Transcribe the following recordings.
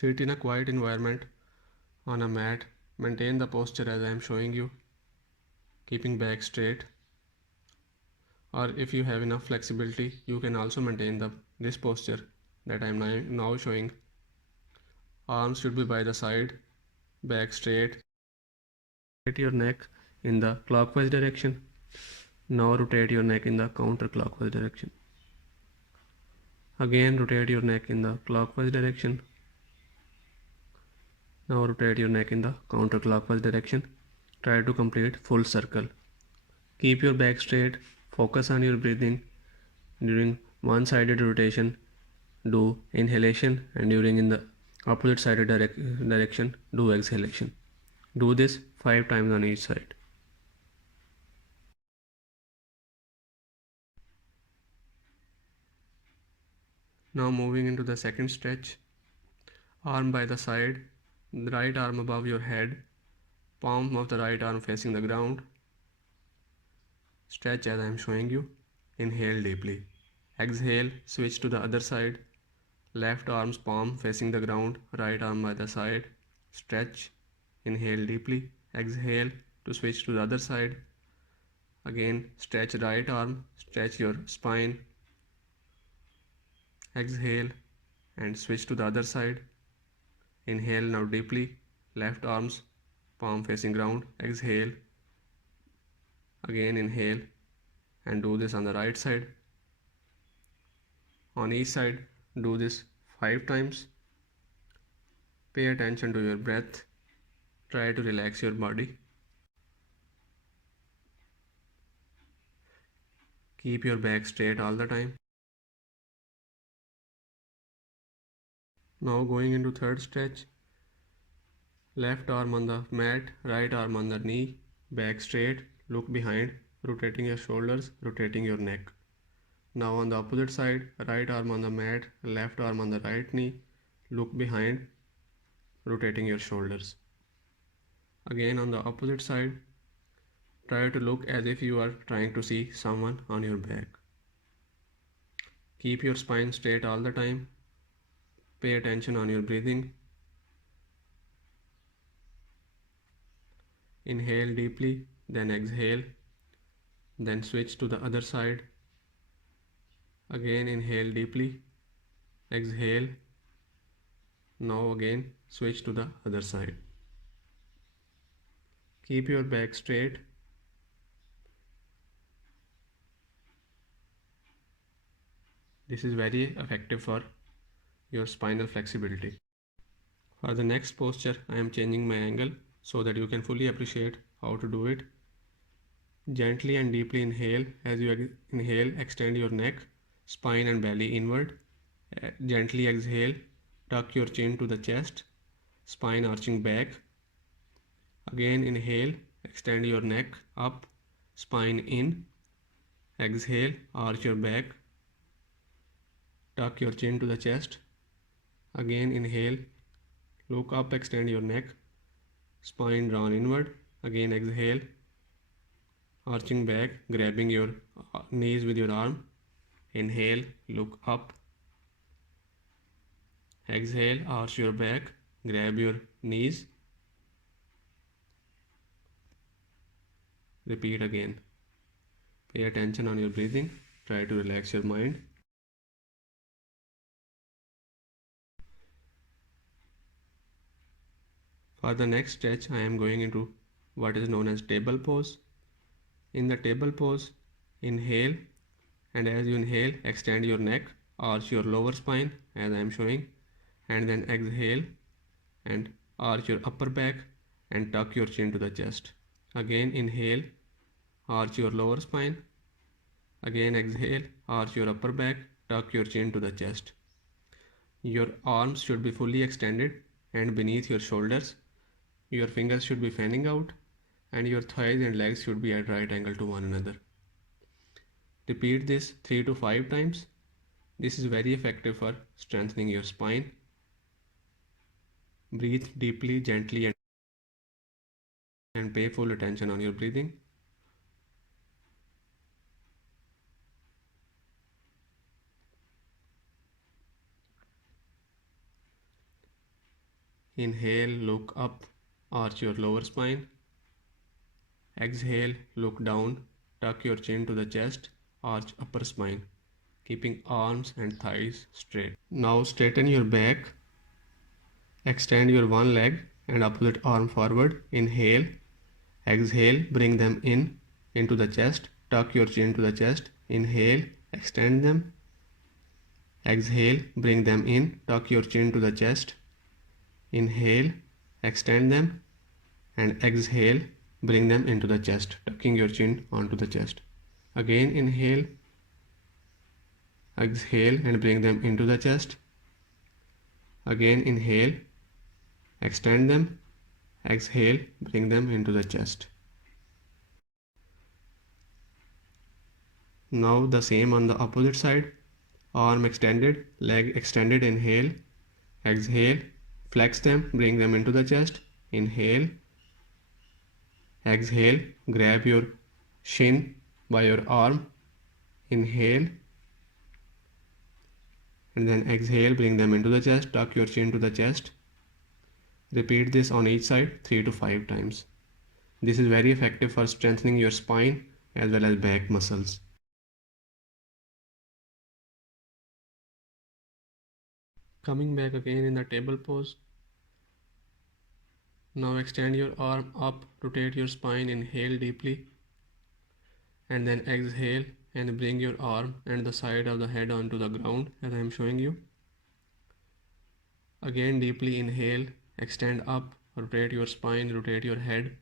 Sit in a quiet environment on a mat. Maintain the posture as I am showing you, keeping back straight. Or if you have enough flexibility, you can also maintain this posture that I am now showing. Arms should be by the side, back straight. Rotate your neck in the clockwise direction. Now rotate your neck in the counterclockwise direction. Again rotate your neck in the clockwise direction. Now rotate your neck in the counterclockwise direction. Try to complete full circle. Keep your back straight. Focus on your breathing. During one-sided rotation, do inhalation, and during in the opposite sided direction, do exhalation. Do this 5 times on each side. Now moving into the second stretch. Arm by the side, the right arm above your head, palm of the right arm facing the ground. Stretch as I am showing you. Inhale deeply. Exhale, switch to the other side. Left arm's palm facing the ground, right arm by the side. Stretch. Inhale deeply. Exhale to switch to the other side. Again, stretch right arm, stretch your spine. Exhale and switch to the other side. Inhale now deeply. Left arm's palm facing ground. Exhale. Again inhale and do this on the right side. On each side, do this 5 times. Pay attention to your breath. Try to relax your body. Keep your back straight all the time. Now going into third stretch. Left arm on the mat, right arm on the knee, back straight, look behind, rotating your shoulders, rotating your neck. Now on the opposite side, right arm on the mat, left arm on the right knee, look behind, rotating your shoulders. Again on the opposite side, try to look as if you are trying to see someone on your back. Keep your spine straight all the time. Pay attention on your breathing. Inhale deeply, then exhale, then switch to the other side. Again inhale deeply, exhale. Now again switch to the other side. Keep your back straight. This is very effective for your spinal flexibility. For the next posture, I am changing my angle so that you can fully appreciate how to do it. Gently and deeply inhale. As you inhale, extend your neck, spine and belly inward. Gently exhale, tuck your chin to the chest, spine arching back. Again inhale, extend your neck up, spine in. Exhale, arch your back, tuck your chin to the chest. Again inhale, look up, extend your neck, spine drawn inward. Again exhale, arching back, grabbing your knees with your arm. Inhale, look up. Exhale, arch your back, grab your knees. Repeat again. Pay attention on your breathing. Try to relax your mind. For the next stretch, I am going into what is known as table pose. In the table pose, inhale, and as you inhale, extend your neck, arch your lower spine as I am showing, and then exhale and arch your upper back and tuck your chin to the chest. Again inhale, arch your lower spine. Again exhale, arch your upper back, tuck your chin to the chest. Your arms should be fully extended and beneath your shoulders. Your fingers should be fanning out and your thighs and legs should be at right angle to one another. Repeat this 3 to 5 times. This is very effective for strengthening your spine. Breathe deeply, gently, and pay full attention on your breathing. Inhale, look up, arch your lower spine. Exhale, look down, tuck your chin to the chest, arch upper spine, keeping arms and thighs straight. Now straighten your back, extend your one leg and opposite arm forward. Inhale, exhale, bring them in into the chest, tuck your chin to the chest. Inhale, extend them. Exhale, bring them in, tuck your chin to the chest. Inhale, extend them, and exhale, bring them into the chest, tucking your chin onto the chest. Again, inhale, exhale, and bring them into the chest. Again, inhale, extend them, exhale, bring them into the chest. Now the same on the opposite side. Arm extended, leg extended. Inhale, exhale, flex them, bring them into the chest. Inhale, exhale, grab your shin by your arm. Inhale, and then exhale, bring them into the chest, tuck your chin to the chest. Repeat this on each side 3 to 5 times. This is very effective for strengthening your spine as well as back muscles. Coming back again in the table pose. Now extend your arm up, rotate your spine, inhale deeply, and then exhale and bring your arm and the side of the head onto the ground as I am showing you. Again deeply inhale, extend up, rotate your spine, rotate your head.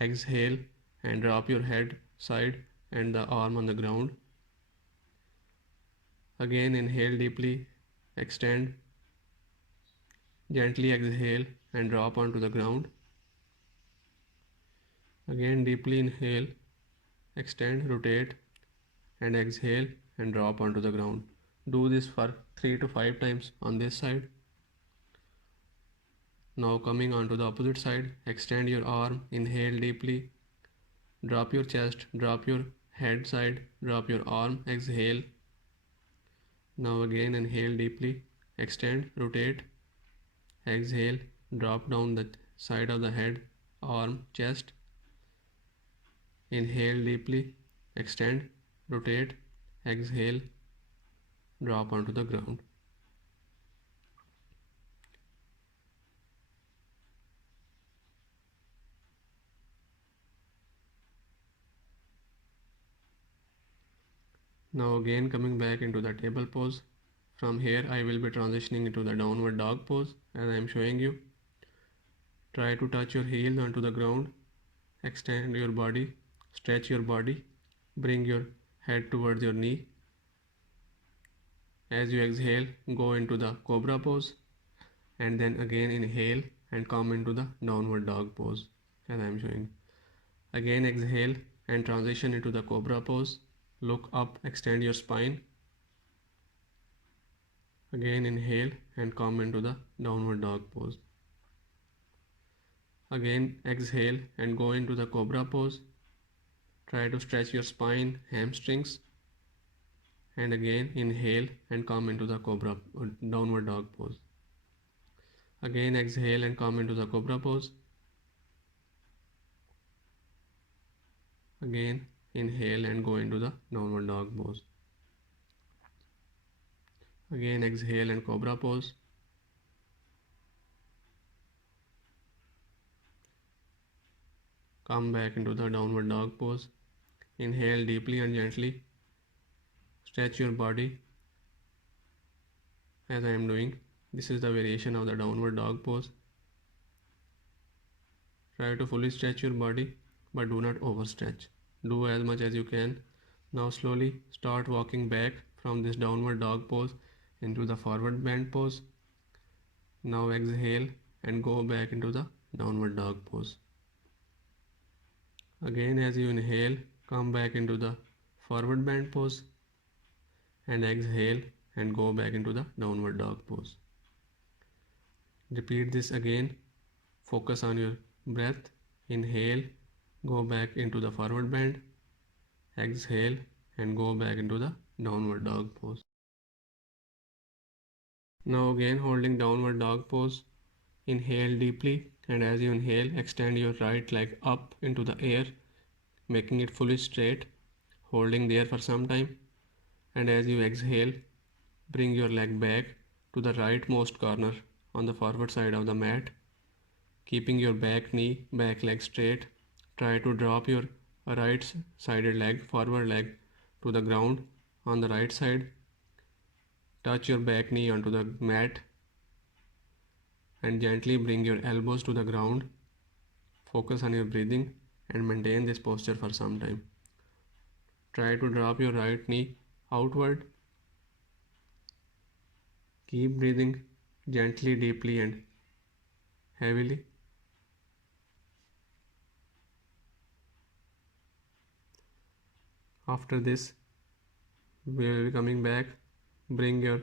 Exhale and drop your head side and the arm on the ground. Again inhale deeply, extend, gently exhale and drop onto the ground. Again deeply inhale, extend, rotate and exhale and drop onto the ground. Do this for 3 to 5 times on this side. Now coming onto the opposite side, extend your arm, inhale deeply, drop your chest, drop your head side, drop your arm, exhale. Now again inhale deeply, extend, rotate, exhale, drop down the side of the head, arm, chest. Inhale deeply, extend, rotate, exhale, drop onto the ground. Now again coming back into the table pose. From here I will be transitioning into the downward dog pose as I am showing you. Try to touch your heels onto the ground, extend your body, stretch your body, bring your head towards your knee. As you exhale, go into the cobra pose and then again inhale and come into the downward dog pose as I am showing. Again exhale and transition into the cobra pose. Look up, extend your spine. Again inhale and come into the downward dog pose. Again exhale and go into the cobra pose. Try to stretch your spine, hamstrings, and again inhale and come into the cobra downward dog pose. Again exhale and come into the cobra pose. Again inhale and go into the downward dog pose. Again exhale and cobra pose. Come back into the downward dog pose. Inhale deeply and gently. Stretch your body as I am doing. This is the variation of the downward dog pose. Try to fully stretch your body but do not overstretch. Do as much as you can. Now slowly start walking back from this downward dog pose into the forward bend pose. Now exhale and go back into the downward dog pose. Again as you inhale, come back into the forward bend pose and exhale and go back into the downward dog pose. Repeat this again. Focus on your breath. Inhale, go back into the forward bend. Exhale and go back into the downward dog pose. Now again holding downward dog pose. Inhale deeply, and as you inhale, extend your right leg up into the air, making it fully straight, holding there for some time. And as you exhale, bring your leg back to the rightmost corner on the forward side of the mat, keeping your back knee, back leg straight. Try to drop your right sided leg, forward leg to the ground on the right side. Touch your back knee onto the mat and gently bring your elbows to the ground. Focus on your breathing and maintain this posture for some time. Try to drop your right knee outward. Keep breathing gently, deeply, and heavily. After this, we will be coming back. Bring your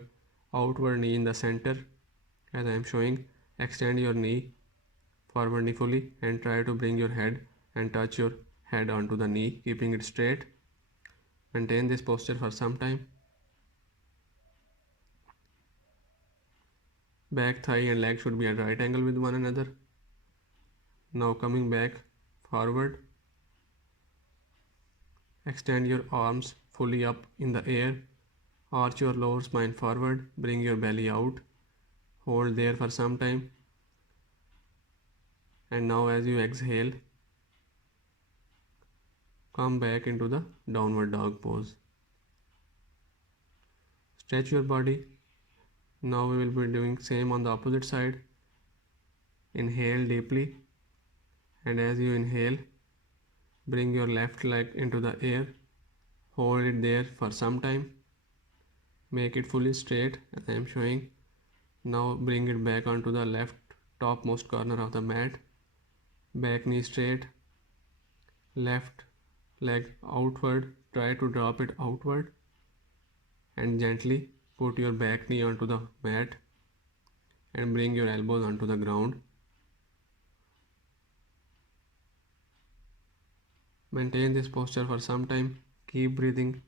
outward knee in the center as I am showing. Extend your knee, forward knee fully, and try to bring your head and touch your head onto the knee, keeping it straight. Maintain this posture for some time. Back, thigh, and leg should be at right angle with one another. Now coming back forward. Extend your arms fully up in the air. Arch your lower spine forward. Bring your belly out. Hold there for some time. And now as you exhale, come back into the downward dog pose. Stretch your body. Now we will be doing same on the opposite side. Inhale deeply, and as you inhale, bring your left leg into the air. Hold it there for some time. Make it fully straight as I am showing. Now bring it back onto the left topmost corner of the mat. Back knee straight. Left leg outward. Try to drop it outward and gently put your back knee onto the mat and bring your elbows onto the ground. Maintain this posture for some time. Keep breathing.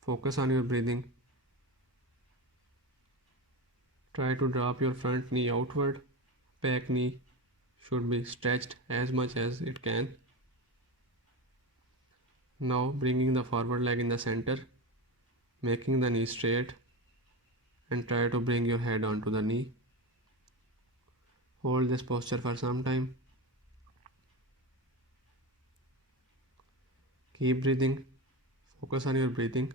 Focus on your breathing. Try to drop your front knee outward. Back knee should be stretched as much as it can. Now bringing the forward leg in the center, making the knee straight, and try to bring your head onto the knee. Hold this posture for some time. Keep breathing. Focus on your breathing.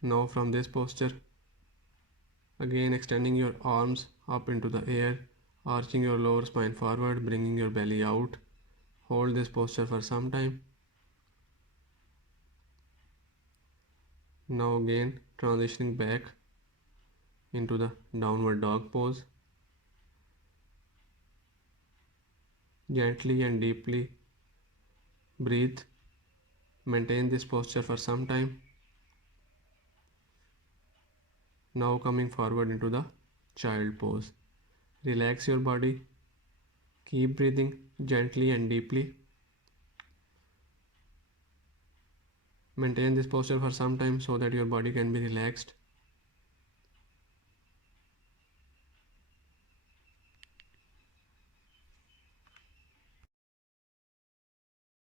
Now from this posture, again extending your arms up into the air, arching your lower spine forward, bringing your belly out. Hold this posture for some time. Now again transitioning back into the downward dog pose. Gently and deeply breathe. Maintain this posture for some time. Now coming forward into the child pose. Relax your body. Keep breathing gently and deeply. Maintain this posture for some time so that your body can be relaxed.